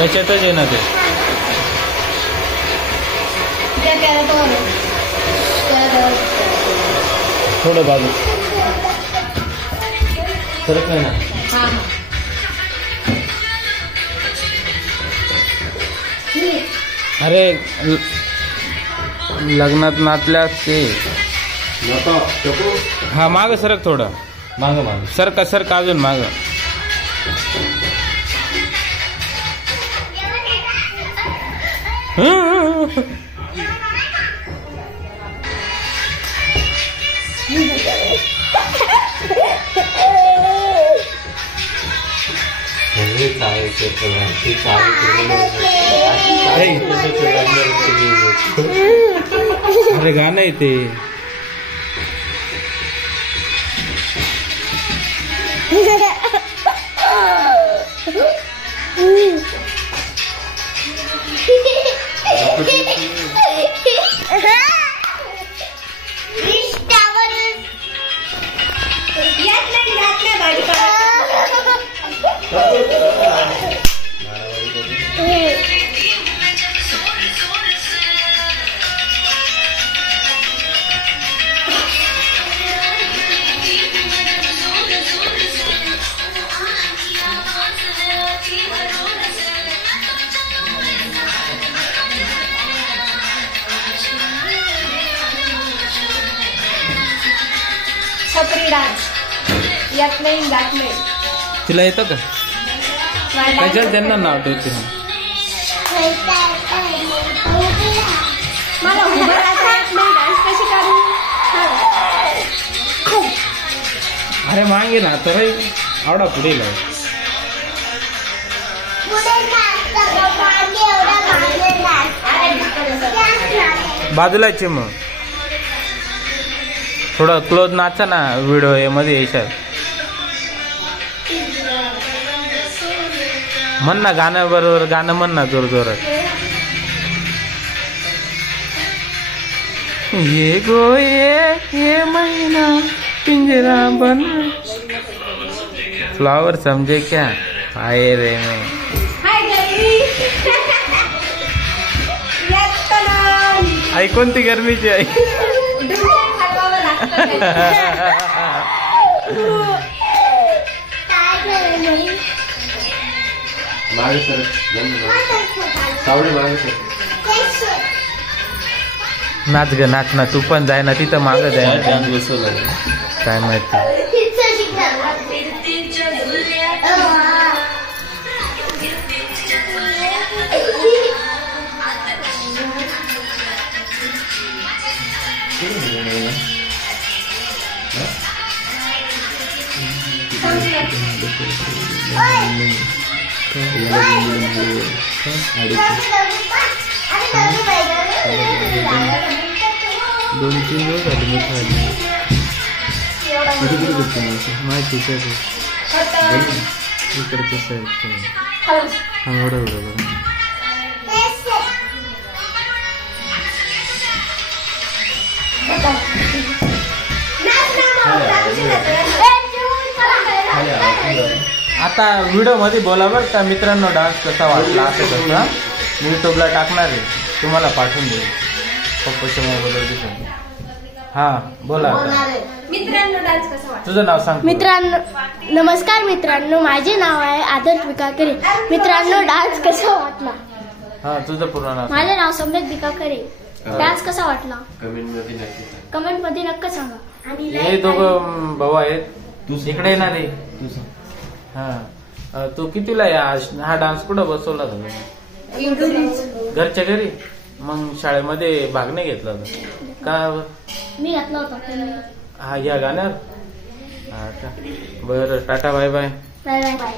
त्याच्यातच आहे ना ते. थोडं बाजू सरक नाही ना. अरे लग्नात नाचल्यास ते. हा माग सरक थोडं माग सरका अजून माग. अरे गाणं आहे ते. छपरी डान्स यात नाही जात नाही. तिला येतं का? त्याच्यात त्यांना नाव ठेवते. मला उभं राहता येत नाही. डान्स कशी करू? अरे मागे ना तर आवडा पुढे लाव. बाजूलाच मग थोडं क्लोज नाचा ना. व्हिडिओ मध्ये येशाल. म्हण ना गाणं बरोबर. गाणं म्हण ना जोर जोरात. ये ये महीना पिंजरा बन. फ्लावर समझे क्या आए रे में. आई कोणती गरमीची आई. नाच ग नाच ना. तू पण जाय ना तिथं माग जाय ना. काय माहिती. दोन तीन दिवस झाले मी खाली. माहिती इकडे कसं आहे. एवढं बरं. आता व्हिडिओ मध्ये बोला बरं का मित्रांनो. डान्स कसा वाटला असं कसं मी युट्यूबला टाकणार आहे. तुम्हाला पाठवून देईल पप्पाच्या मोबाईलवर दिसून. हा बोला. मित्रांनो डान्स कसा वाटला. तुझं नाव सांग. मित्रांनो नमस्कार मित्रांनो. माझे नाव आहे आदर्श विकाकरे. मित्रांनो डान्स कसा वाटला. हा तुझं पूर्ण नाव. माझे नाव सम्यक विकाकरे. डान्स कसा वाटला कमेंट मध्ये नक्की सांगा. हे दोघं भाऊ आहेत. इकडे येणार रे. हा तू कितीला हा डान्स कुठं बसवला तुम्ही. घरच्या घरी. मग शाळेमध्ये भाग नाही घेतला का. मी घातला होता. हा या गाण्यावर. बरं tata bye bye. Bye bye.